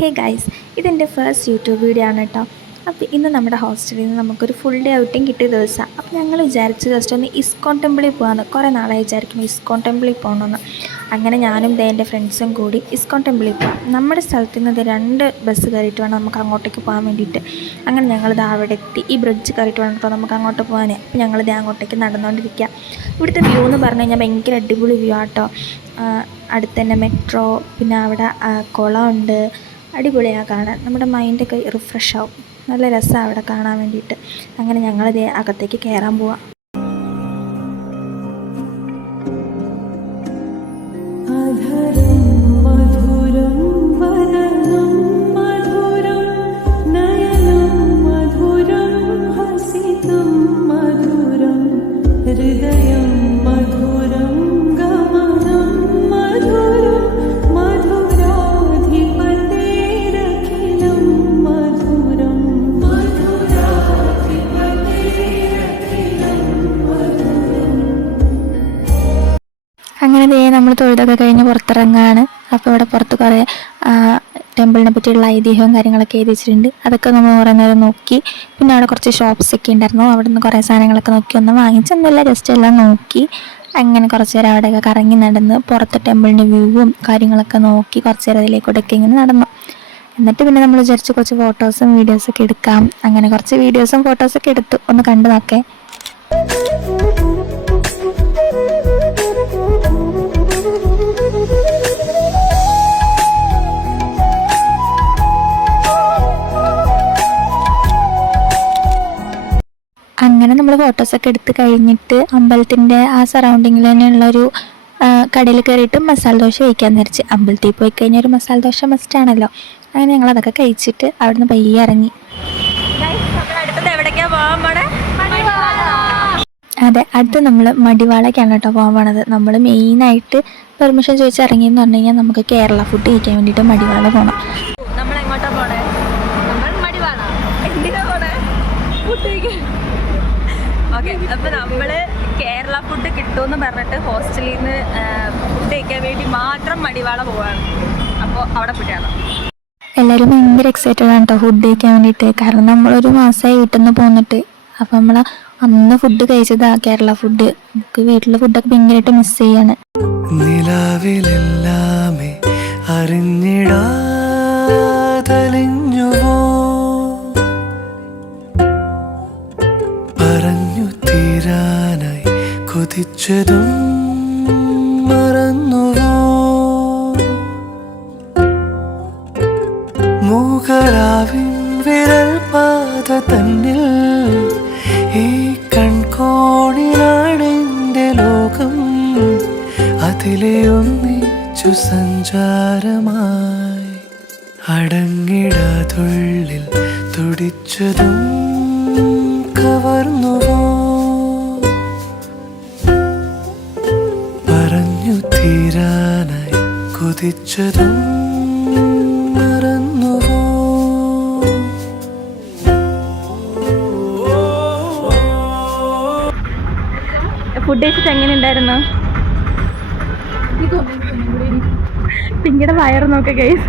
Hey guys, ഇതെൻ്റെ first YouTube video ആണ് കേട്ടോ. അപ്പോൾ ഇന്ന് നമ്മുടെ ഹോസ്റ്റലിൽ നിന്ന് നമുക്കൊരു ഫുൾ ഡേ ഔട്ടിങ് കിട്ടിയ ദിവസമാണ്. അപ്പോൾ ഞങ്ങൾ വിചാരിച്ച് ജസ്റ്റ് ഒന്ന് ഇസ്കോൺ ടെമ്പിളിൽ പോകാമെന്ന്. കുറേ നാളായി വിചാരിക്കും ഇസ്കോൺ ടെമ്പിളിൽ പോകണമെന്ന്. അങ്ങനെ ഞാനും എൻ്റെ ഫ്രണ്ട്സും കൂടി ഇസ്കോൺ ടെമ്പിളിൽ പോകാം. നമ്മുടെ സ്ഥലത്ത് നിന്ന് 2 ബസ് കയറിയിട്ട് വേണം നമുക്ക് അങ്ങോട്ടേക്ക് പോകാൻ വേണ്ടിയിട്ട്. അങ്ങനെ ഞങ്ങളിത് അവിടെ എത്തി. ഈ ബ്രിഡ്ജ് കയറിയിട്ട് വേണം കേട്ടോ നമുക്ക് അങ്ങോട്ട് പോകാൻ. അപ്പോൾ ഞങ്ങളിത് അങ്ങോട്ടേക്ക് നടന്നുകൊണ്ടിരിക്കുക. ഇവിടുത്തെ വ്യൂ എന്ന് പറഞ്ഞു കഴിഞ്ഞാൽ ഭയങ്കര അടിപൊളി വ്യൂ ആട്ടോ. അടുത്ത് തന്നെ മെട്രോ, പിന്നെ അവിടെ കുളമുണ്ട്. അടിപൊളിയാണ് കാണാൻ. നമ്മുടെ മൈൻഡൊക്കെ റിഫ്രഷ് ആവും. നല്ല രസമാണ് അവിടെ കാണാൻ വേണ്ടിയിട്ട്. അങ്ങനെ ഞങ്ങളിതേ അകത്തേക്ക് കയറാൻ പോവാം. അങ്ങനെ നമ്മൾ തൊഴുതൊക്കെ കഴിഞ്ഞ് പുറത്തിറങ്ങാണ്. അപ്പോൾ ഇവിടെ പുറത്ത് കുറേ ടെമ്പിളിനെ പറ്റിയുള്ള ഐതിഹ്യവും കാര്യങ്ങളൊക്കെ എഴുതി വെച്ചിട്ടുണ്ട്. അതൊക്കെ നമ്മൾ കുറേ നേരം നോക്കി. പിന്നെ അവിടെ കുറച്ച് ഷോപ്സൊക്കെ ഉണ്ടായിരുന്നു. അവിടെ നിന്ന് കുറേ സാധനങ്ങളൊക്കെ നോക്കി, ഒന്നും വാങ്ങിച്ചൊന്നുമില്ല, ജസ്റ്റ് എല്ലാം നോക്കി. അങ്ങനെ കുറച്ച് നേരം അവിടെയൊക്കെ കറങ്ങി നടന്ന് പുറത്തെ ടെമ്പിളിൻ്റെ വ്യൂവും കാര്യങ്ങളൊക്കെ നോക്കി കുറച്ച് നേരം അതിലേക്കൂടെയൊക്കെ ഇങ്ങനെ നടന്നു. എന്നിട്ട് പിന്നെ നമ്മൾ വിചാരിച്ച് കുറച്ച് ഫോട്ടോസും വീഡിയോസൊക്കെ എടുക്കാം. അങ്ങനെ കുറച്ച് വീഡിയോസും ഫോട്ടോസൊക്കെ എടുത്തു. ഒന്ന് കണ്ടു നോക്കേ. അങ്ങനെ നമ്മൾ ഫോട്ടോസൊക്കെ എടുത്ത് കഴിഞ്ഞിട്ട് അമ്പലത്തിൻ്റെ ആ സറൗണ്ടിങ്ങിൽ തന്നെയുള്ളൊരു കടയിൽ കയറിയിട്ട് മസാല ദോശ കഴിക്കാൻ വിചാരിച്ച്. അമ്പലത്തിൽ പോയി കഴിഞ്ഞാൽ ഒരു മസാല ദോശ മസ്റ്റാണല്ലോ. അങ്ങനെ ഞങ്ങൾ അതൊക്കെ കഴിച്ചിട്ട് അവിടെ നിന്ന് പയ്യെ ഇറങ്ങി. അതെ, അടുത്ത് നമ്മൾ മടിവാളയ്ക്കാണ് കേട്ടോ പോകാൻ പോണത്. നമ്മൾ മെയിനായിട്ട് പെർമിഷൻ ചോദിച്ച് ഇറങ്ങിയെന്ന് പറഞ്ഞു കഴിഞ്ഞാൽ നമുക്ക് കേരള ഫുഡ് കഴിക്കാൻ വേണ്ടിയിട്ട് മടിവാള പോകണം. നമ്മൾ എങ്ങോട്ടാണ് പോണേ? നമ്മൾ മടിവാള. എന്തിനാ പോണേ? ഫുഡ് കഴിക്കാൻ. ഓക്കെ, അപ്പോൾ നമ്മൾ കേരള ഫുഡ് കിട്ടുമെന്ന് പറഞ്ഞിട്ട് ഹോസ്റ്റലിൽ നിന്ന് ഫുഡ് കഴിക്കാൻ വേണ്ടി മാത്രം മടിവാള പോവാണ്. അപ്പോൾ അവിടെ ഫുഡാണ്. എല്ലാവരും ഭയങ്കര എക്സൈറ്റഡ് ആണ് കേട്ടോ ഫുഡ് കഴിക്കാൻ വേണ്ടിയിട്ട്. കാരണം നമ്മളൊരു മാസമായി വീട്ടിൽ നിന്ന് പോന്നിട്ട്. അപ്പോൾ നമ്മൾ അന്ന് ഫുഡ് കഴിച്ചതാ കേരള ഫുഡ്. നമുക്ക് വീട്ടിലെ ഫുഡൊക്കെ ഭയങ്കരമായിട്ട് മിസ് ചെയ്യാണ്. നിലാവിലെല്ലാമേ അറിഞ്ഞിടാതലിഞ്ഞുവോ, പറഞ്ഞു തീരാനായി കൊതിച്ചതും മറന്നുവോ, മൂകരാവിൻ വിരൽ പാത തന്നിൽ ഈ കൺകോണിലാണെൻ്റെ ലോകം, അതിലെ ഒന്നിച്ചു സഞ്ചാരമായി അടങ്ങിടാതുള്ളിൽ തുടിച്ചതും കവർന്നുവോ, പറഞ്ഞു തീരാനായി കൊതിച്ചതും മറന്നുവോ. ഫുഡ് കഴിച്ചിട്ട് എങ്ങനെ ഉണ്ടായിരുന്നു? പിന്നീട് വയറ് നോക്കുക ഗൈസ്.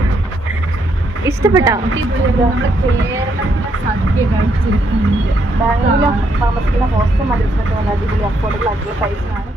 ഇഷ്ടപ്പെട്ടോ? ബാംഗ്ലൂരിൽ താമസിക്കുന്ന ഹോസ്റ്റൽ മലയാളത്തിനൊക്കെ നല്ല അടിപൊളി അഫോർഡബിൾ ആയിട്ടുള്ള പ്രൈസിനാണ്.